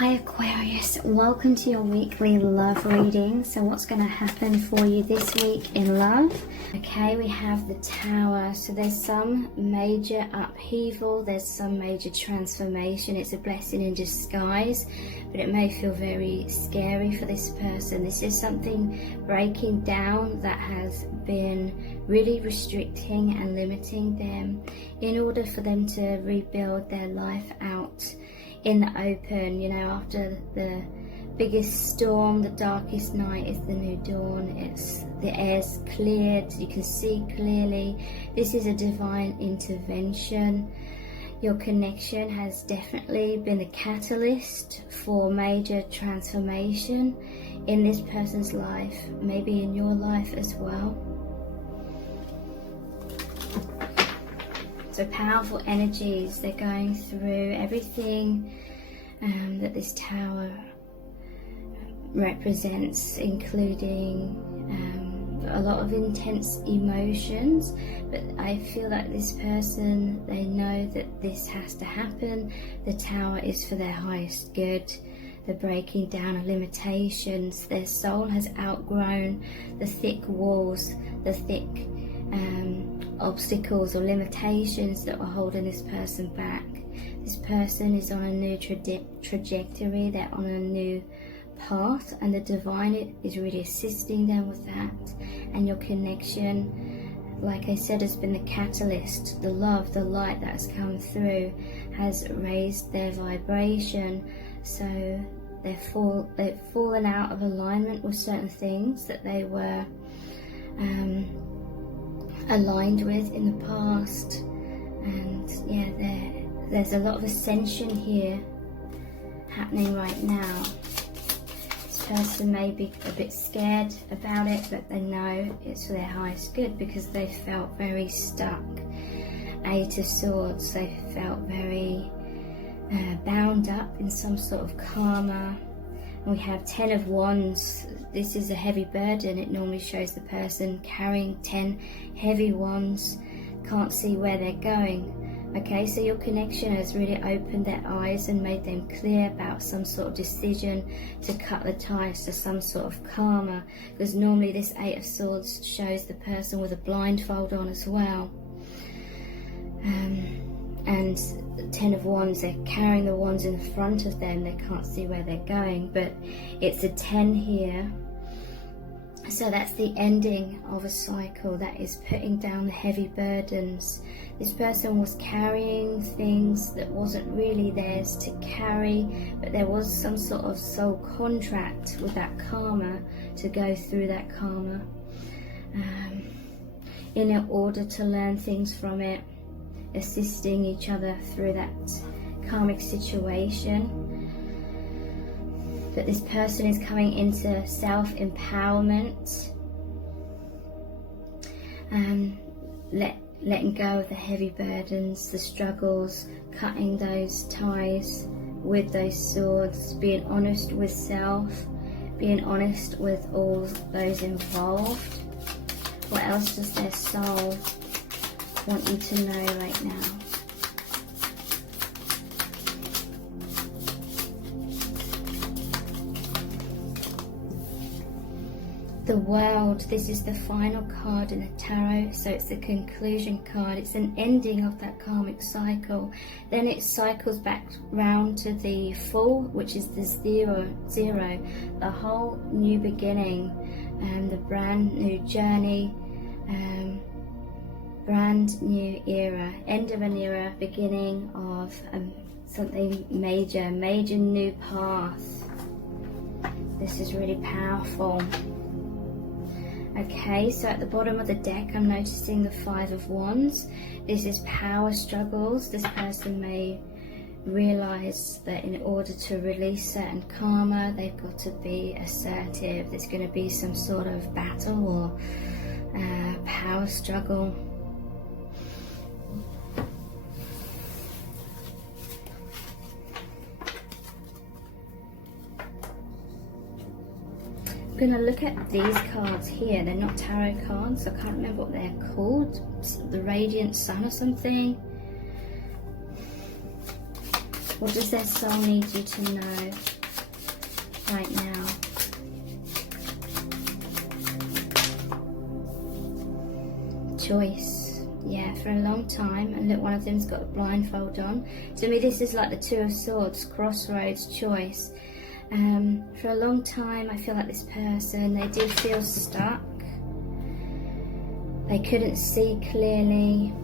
Hi Aquarius, welcome to your weekly love reading. So what's going to happen for you this week in love? Okay, we have the Tower. So there's some major upheaval, there's some major transformation. It's a blessing in disguise, but it may feel very scary for this person. This is something breaking down that has been really restricting and limiting them in order for them to rebuild their life out in the open. You know, after the biggest storm, the darkest night is the new dawn. It's the air's cleared, you can see clearly. This is a divine intervention. Your connection has definitely been a catalyst for major transformation in this person's life, maybe in your life as well. So powerful energies, they're going through everything that this Tower represents, including a lot of intense emotions, but I feel like this person, they know that this has to happen. The Tower is for their highest good. The breaking down of limitations. Their soul has outgrown the thick walls, the thick obstacles or limitations that were holding this person back. This person is on a new trajectory, they're on a new path, and the divine is really assisting them with that. And your connection, like I said, has been the catalyst. The love, the light that has come through has raised their vibration, so they've fallen out of alignment with certain things that they were aligned with in the past. And yeah, there's a lot of ascension here happening right now. This person may be a bit scared about it, but they know it's for their highest good because they felt very stuck. Eight of Swords, they felt very bound up in some sort of karma. And we have 10 of Wands. This is a heavy burden. It normally shows the person carrying 10 heavy wands, can't see where they're going. Okay, so your connection has really opened their eyes and made them clear about some sort of decision to cut the ties to some sort of karma, because normally this 8 of Swords shows the person with a blindfold on as well. And 10 of Wands, they're carrying the wands in front of them, they can't see where they're going, but it's a 10 here. So that's the ending of a cycle, that is putting down the heavy burdens. This person was carrying things that wasn't really theirs to carry, but there was some sort of soul contract with that karma to go through that karma in order to learn things from it, assisting each other through that karmic situation. But this person is coming into self-empowerment, letting go of the heavy burdens, the struggles, cutting those ties with those swords, being honest with self, being honest with all those involved. What else does their soul want you to know right now? The World, this is the final card in the tarot, so it's the conclusion card. It's an ending of that karmic cycle. Then it cycles back round to the Fool, which is the zero, the whole new beginning, the brand new journey, brand new era, end of an era, beginning of something major new path. This is really powerful. Okay, so at the bottom of the deck I'm noticing the 5 of Wands. This is power struggles. This person may realize that in order to release certain karma, they've got to be assertive. There's going to be some sort of battle or power struggle. I'm going to look at these cards here. They're not tarot cards. I can't remember what they're called. The Radiant Sun or something. What does their soul need you to know? choice. Yeah, for a long time. And look, one of them's got a blindfold on. To me, this is like the Two of Swords, crossroads, choice. For a long time, I feel like this person, they did feel stuck. They couldn't see clearly.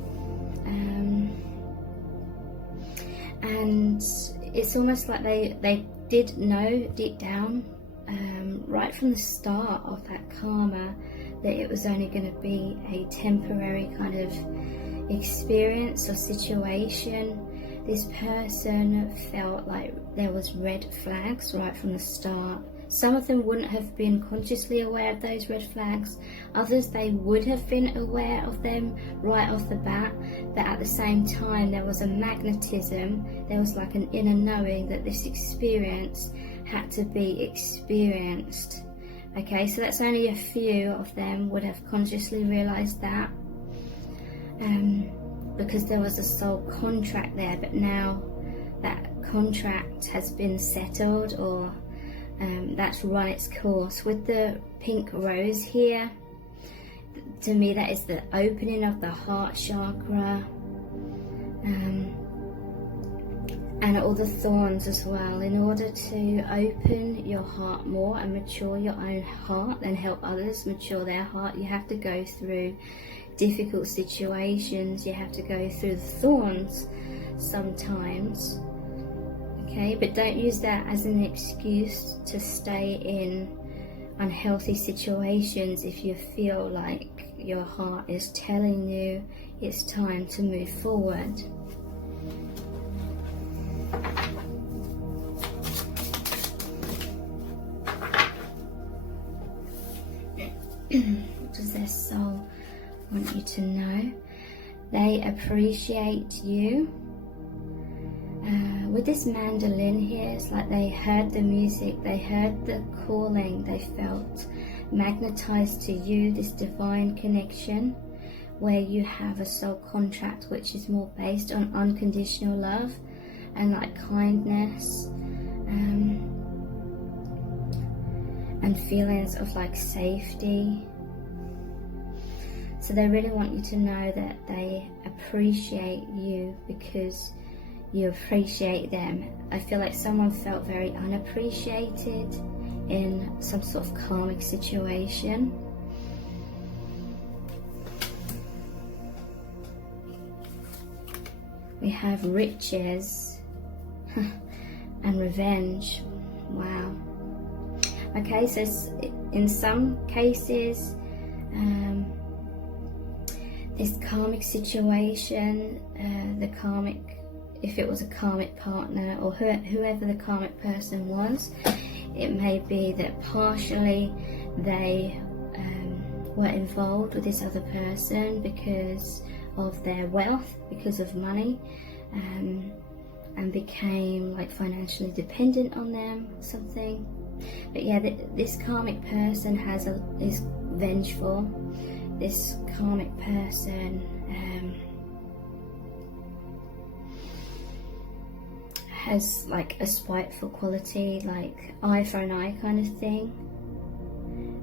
And it's almost like they did know deep down, right from the start of that karma, that it was only going to be a temporary kind of experience or situation. This person felt like there was red flags right from the start. Some of them wouldn't have been consciously aware of those red flags. Others, they would have been aware of them right off the bat. But at the same time, there was a magnetism. There was like an inner knowing that this experience had to be experienced. Okay, so that's only a few of them would have consciously realized that. Because there was a soul contract there, but now that contract has been settled, or that's run its course. With the pink rose here, to me that is the opening of the heart chakra, and all the thorns as well. In order to open your heart more and mature your own heart and help others mature their heart, you have to go through difficult situations. You have to go through the thorns sometimes. Okay, but don't use that as an excuse to stay in unhealthy situations if you feel like your heart is telling you it's time to move forward. What does their soul want you to know? They appreciate you. With this mandolin here, it's like they heard the music, they heard the calling, they felt magnetized to you, this divine connection where you have a soul contract which is more based on unconditional love and like kindness, and feelings of like safety. So they really want you to know that they appreciate you because you appreciate them. I feel like someone felt very unappreciated in some sort of karmic situation. We have riches and revenge. Wow. Okay, so in some cases, this karmic situation, if it was a karmic partner or whoever the karmic person was, it may be that partially they were involved with this other person because of their wealth, because of money, and became like financially dependent on them or something. But yeah, this karmic person is vengeful. This karmic person has like a spiteful quality, like eye for an eye kind of thing.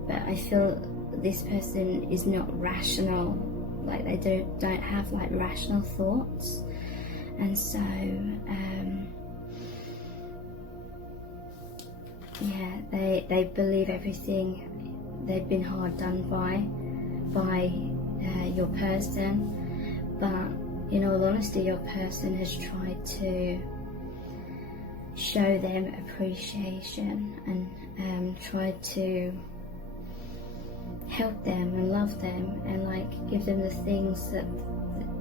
But I feel this person is not rational, like they don't have like rational thoughts, and so yeah, they believe everything. They've been hard done by your person, but in all honesty, your person has tried to show them appreciation and tried to help them and love them and like give them the things that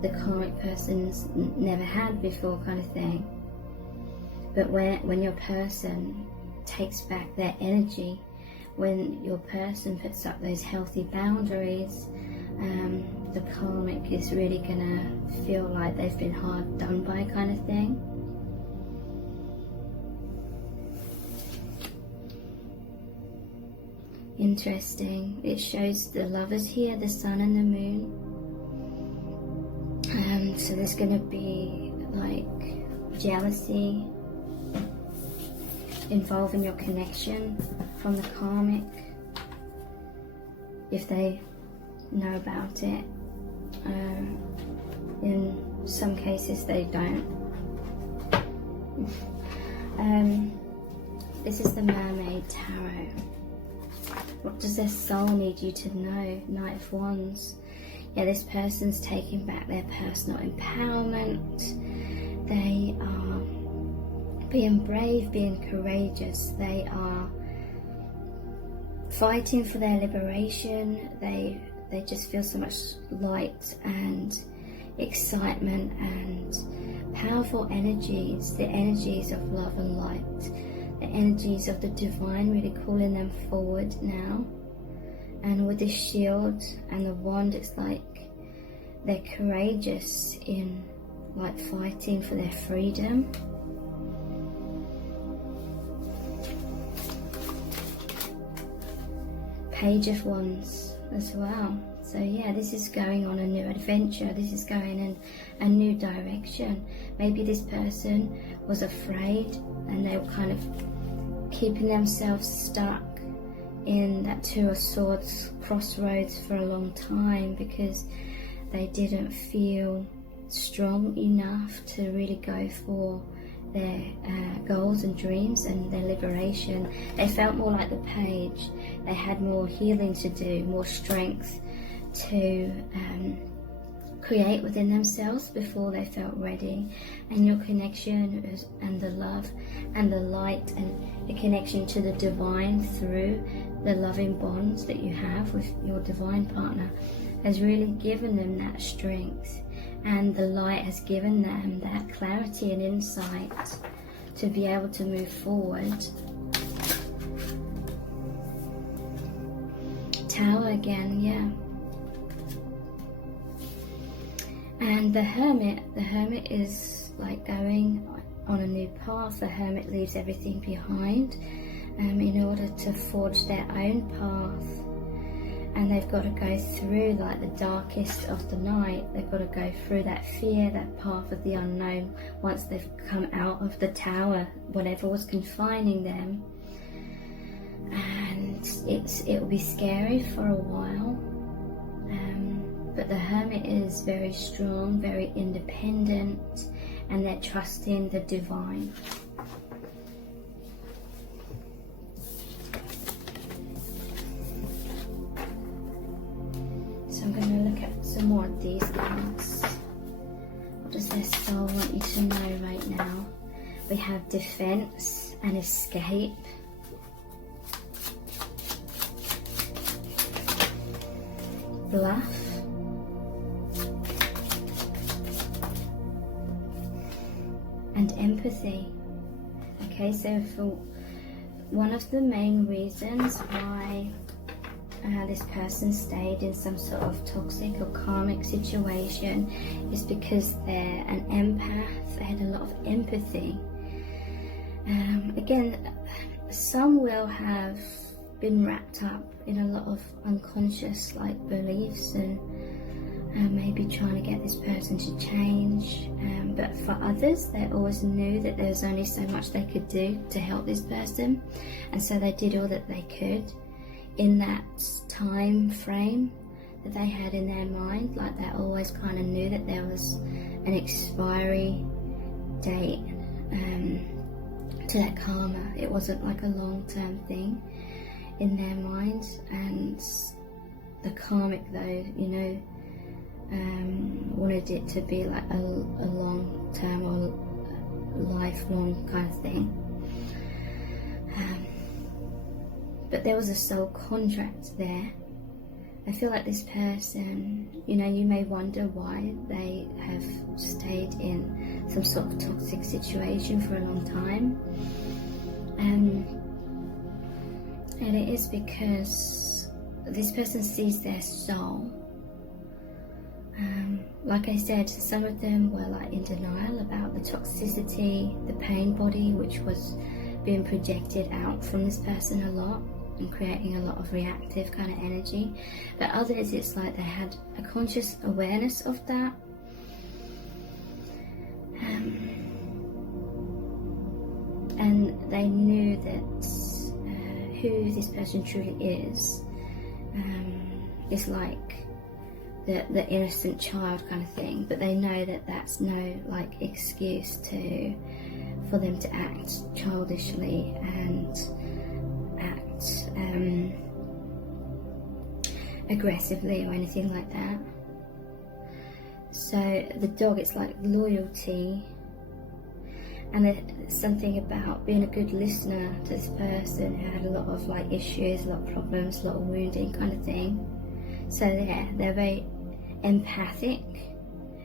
the karmic person's never had before, kind of thing. But when your person takes back their energy, when your person puts up those healthy boundaries, the karmic is really gonna feel like they've been hard done by, kind of thing. Interesting. It shows the lovers here, the sun and the moon. So there's gonna be like jealousy involving your connection from the karmic, if they know about it. In some cases they don't. This is the Mermaid Tarot. What does their soul need you to know? Knight of Wands. Yeah, this person's taking back their personal empowerment. They are being brave, being courageous. They are fighting for their liberation. They just feel so much light and excitement and powerful energies, the energies of love and light, the energies of the divine really calling them forward now. And with the shield and the wand, it's like they're courageous in like fighting for their freedom. Page of Wands as well. So yeah, this is going on a new adventure. This is going in a new direction. Maybe this person was afraid and they were kind of keeping themselves stuck in that Two of Swords crossroads for a long time because they didn't feel strong enough to really go for their goals and dreams and their liberation. They felt more like the Page. They had more healing to do, more strength to create within themselves before they felt ready. And your connection is, and the love and the light and the connection to the divine through the loving bonds that you have with your divine partner has really given them that strength, and the light has given them that clarity and insight to be able to move forward. Tower again, yeah. And the Hermit is like going on a new path. The Hermit leaves everything behind in order to forge their own path. And they've got to go through like the darkest of the night. They've got to go through that fear, that path of the unknown once they've come out of the tower, whatever was confining them. And it will be scary for a while. But the Hermit is very strong, very independent, and they're trusting the divine. So I'm going to look at some more of these cards. What does their soul want you to know right now? We have defense and escape. Bluff. And empathy. Okay, so for one of the main reasons why this person stayed in some sort of toxic or karmic situation is because they're an empath. They had a lot of empathy. Again, some will have been wrapped up in a lot of unconscious like beliefs and maybe trying to get this person to change, but for others they always knew that there was only so much they could do to help this person, and so they did all that they could in that time frame that they had in their mind. Like they always kind of knew that there was an expiry date to that karma. It wasn't like a long-term thing in their minds. And the karmic, though, you know, wanted it to be like a long-term or lifelong kind of thing. But there was a soul contract there. I feel like this person, you know, you may wonder why they have stayed in some sort of toxic situation for a long time. And it is because this person sees their soul. Like I said, some of them were like in denial about the toxicity, the pain body, which was being projected out from this person a lot and creating a lot of reactive kind of energy. But others, it's like they had a conscious awareness of that. And they knew that who this person truly is like the innocent child kind of thing, but they know that that's no like excuse for them to act childishly and act aggressively or anything like that. So the dog, it's like loyalty, and there's something about being a good listener to this person who had a lot of like issues, a lot of problems, a lot of wounding kind of thing. So they're very empathic,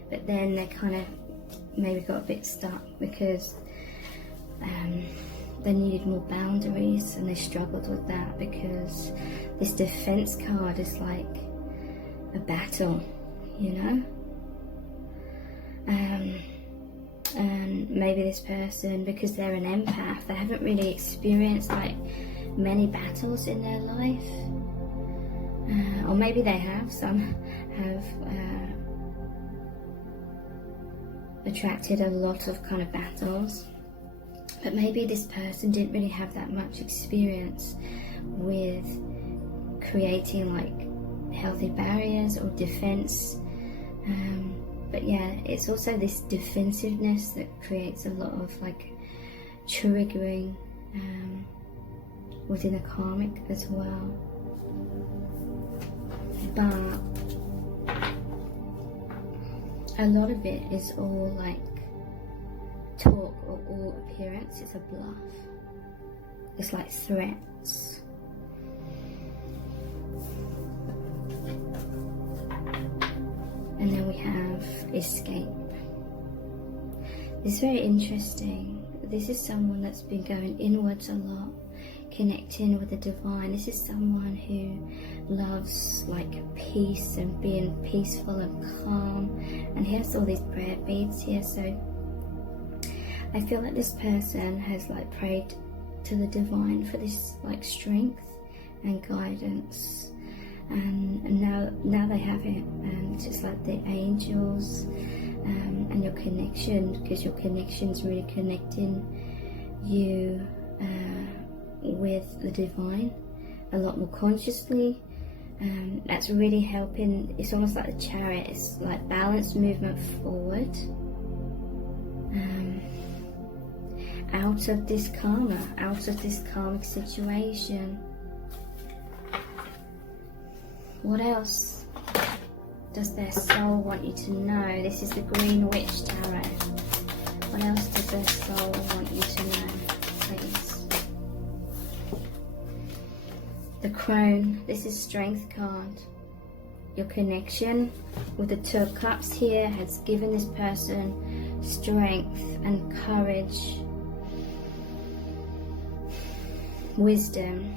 but then they kind of maybe got a bit stuck because they needed more boundaries, and they struggled with that because this defense card is like a battle, you know. And maybe this person, because they're an empath, they haven't really experienced like many battles in their life, or maybe they have. Some have attracted a lot of kind of battles, but maybe this person didn't really have that much experience with creating like healthy barriers or defense. But yeah, it's also this defensiveness that creates a lot of like triggering within a karmic as well. But a lot of it is all like talk or all appearance. It's a bluff. It's like threats. And then we have escape. It's very interesting. This is someone that's been going inwards a lot, connecting with the divine. This is someone who loves like peace and being peaceful and calm. And he has all these prayer beads here. So I feel like this person has like prayed to the divine for this like strength and guidance. And now they have it, and it's just like the angels and your connection, because your connection's really connecting you with the divine a lot more consciously. That's really helping. It's almost like the chariot. It's like balanced movement forward, out of this karma, out of this karmic situation. What else does their soul want you to know? This is the Green Witch Tarot. What else does their soul want you to know, please? The Crone. This is Strength card. Your connection with the Two of Cups here has given this person strength and courage, wisdom,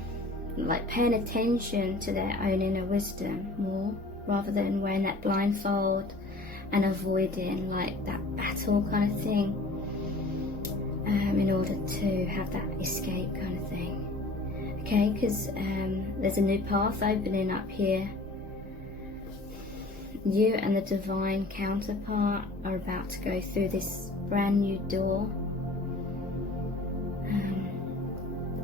like paying attention to their own inner wisdom more, rather than wearing that blindfold and avoiding like that battle kind of thing, in order to have that escape kind of thing. Okay, because there's a new path opening up here. You and the divine counterpart are about to go through this brand new door.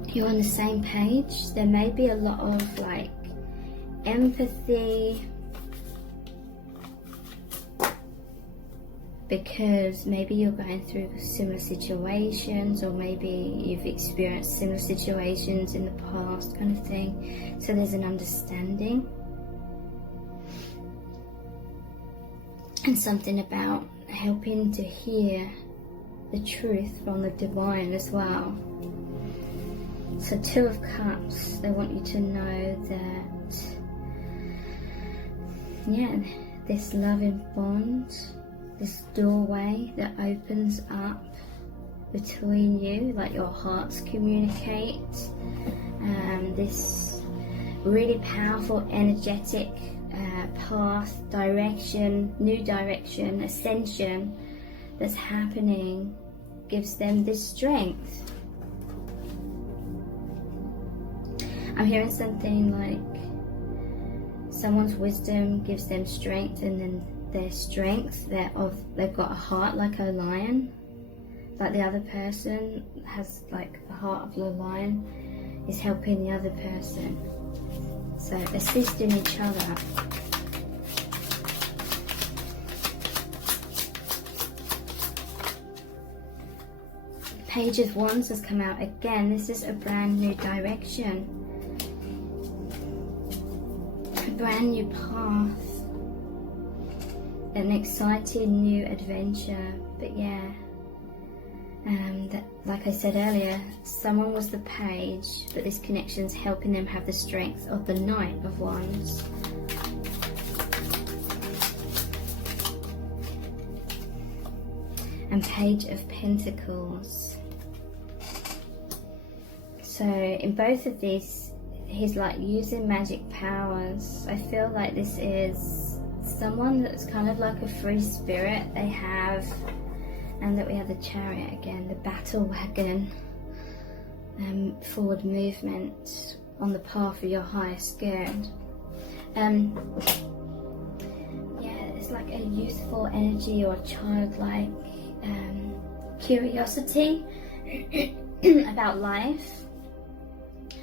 You're on the same page. There may be a lot of like empathy, because maybe you're going through similar situations, or maybe you've experienced similar situations in the past kind of thing. So there's an understanding, and something about helping to hear the truth from the divine as well. So Two of Cups, they want you to know that, yeah, this loving bond, this doorway that opens up between you, like your hearts communicate, this really powerful, energetic path, direction, new direction, ascension that's happening, gives them this strength. I'm hearing something like someone's wisdom gives them strength, and then their strength, they've got a heart like a lion, like the other person has like the heart of the lion, is helping the other person. So assisting each other. Page of Wands has come out again. This is a brand new direction, a brand new path, an exciting new adventure. But yeah, that, like I said earlier, someone was the Page, but this connection's helping them have the strength of the Knight of Wands. And Page of Pentacles. So in both of these, he's like using magic powers. I feel like this is someone that's kind of like a free spirit they have. And that we have the Chariot again, the battle wagon, forward movement on the path of your highest good. Yeah, it's like a youthful energy or childlike curiosity about life.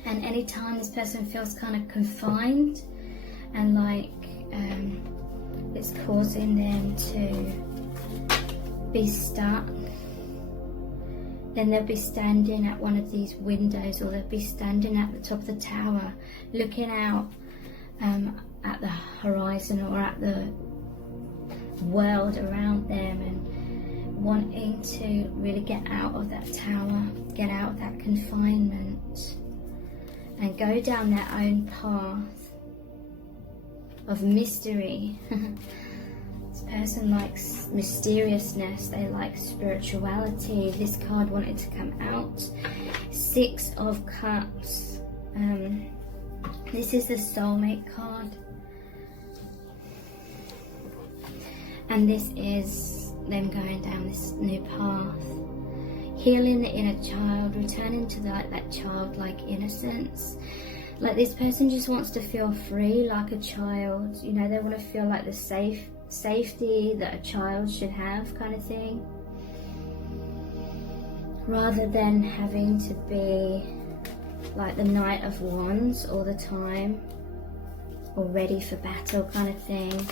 And anytime this person feels kind of confined and like it's causing them to be stuck, then they'll be standing at one of these windows, or they'll be standing at the top of the tower looking out at the horizon or at the world around them, and wanting to really get out of that tower, get out of that confinement, and go down their own path of mystery. This person likes mysteriousness, they like spirituality. This card wanted to come out. 6 of Cups. This is the soulmate card. And this is them going down this new path. Healing the inner child, returning to that childlike innocence. Like this person just wants to feel free like a child. You know, they want to feel like the safety that a child should have, kind of thing, rather than having to be like the Knight of Wands all the time, or ready for battle kind of thing.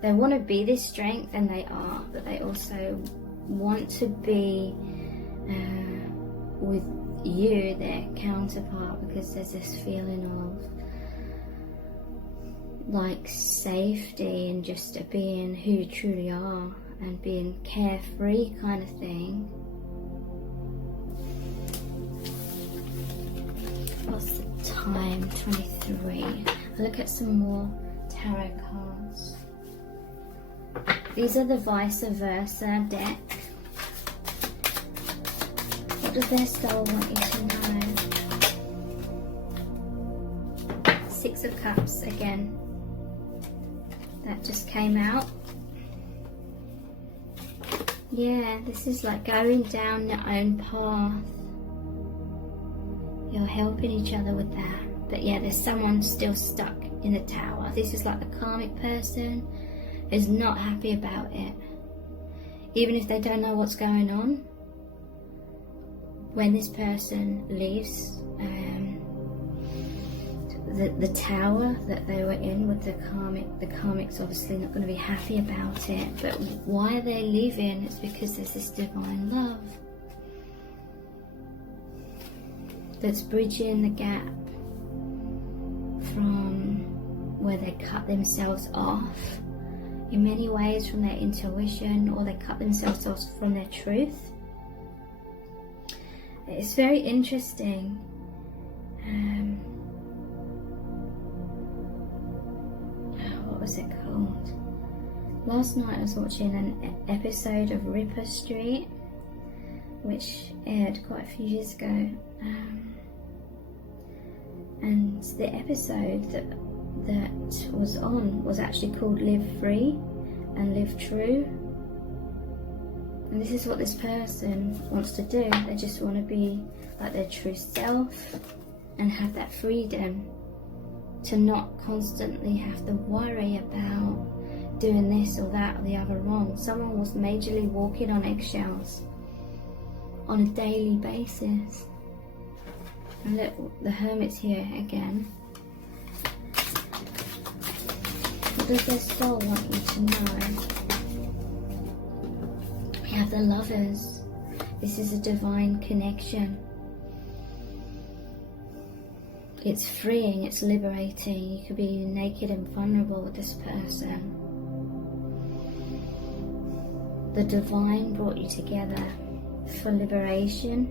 They want to be this strength, and they are, but they also want to be with you, their counterpart, because there's this feeling of like safety and just being who you truly are and being carefree kind of thing. What's the time? 23. I'll look at some more tarot cards. These are the vice versa deck. What does their soul want you to know? 6 of Cups again. That just came out. Yeah, this is like going down your own path. You're helping each other with that. But yeah, there's someone still stuck in the tower. This is like the karmic person is not happy about it. Even if they don't know what's going on. When this person leaves the tower that they were in with the karmic's obviously not going to be happy about it. But why are they leaving? It's because there's this divine love that's bridging the gap from where they cut themselves off in many ways from their intuition, or they cut themselves off from their truth. It's very interesting. What was it called? Last night I was watching an episode of Ripper Street, which aired quite a few years ago. And the episode that was on was actually called Live Free and Live True. And this is what this person wants to do. They just want to be like their true self and have that freedom to not constantly have to worry about doing this or that or the other wrong. Someone was majorly walking on eggshells on a daily basis. And look, the Hermit's here again. What does their soul want you to know? We have the Lovers. This is a divine connection. It's freeing, it's liberating. You could be naked and vulnerable with this person. The divine brought you together for liberation,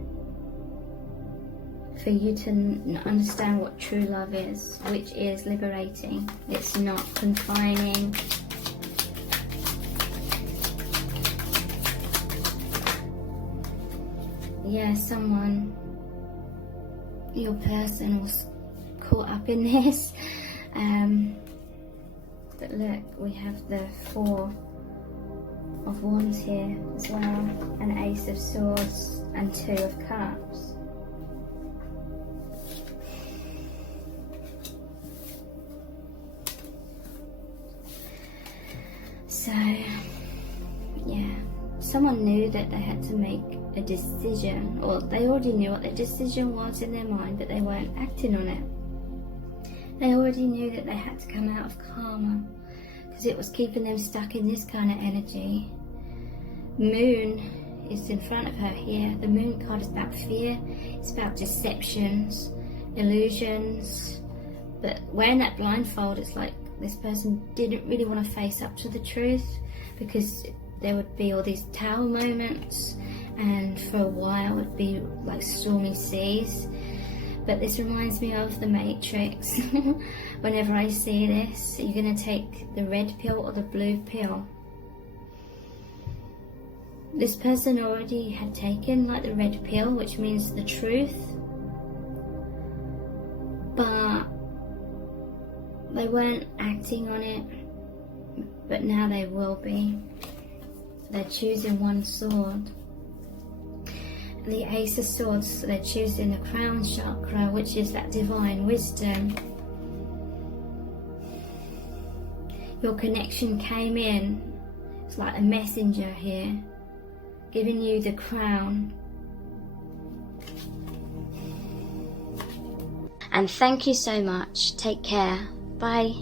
for you to understand what true love is, which is liberating. It's not confining. Yeah, someone, your person was caught up in this. But look, we have the 4 of Wands here as well, an Ace of Swords and 2 of Cups. So, yeah, someone knew that they had to make a decision, or they already knew what their decision was in their mind, but they weren't acting on it. They already knew that they had to come out of karma, because it was keeping them stuck in this kind of energy. Moon is in front of her here. The Moon card is about fear. It's about deceptions, illusions. But wearing that blindfold, it's like this person didn't really want to face up to the truth, because there would be all these tower moments, and for a while it would be like stormy seas. But this reminds me of the Matrix. Whenever I see this, you're going to take the red pill or the blue pill. This person already had taken like the red pill, which means the truth, but they weren't acting on it. But now they will be. They're choosing one sword. The Ace of Swords, so they're choosing the crown chakra, which is that divine wisdom. Your connection came in. It's like a messenger here, giving you the crown. And thank you so much. Take care. Bye.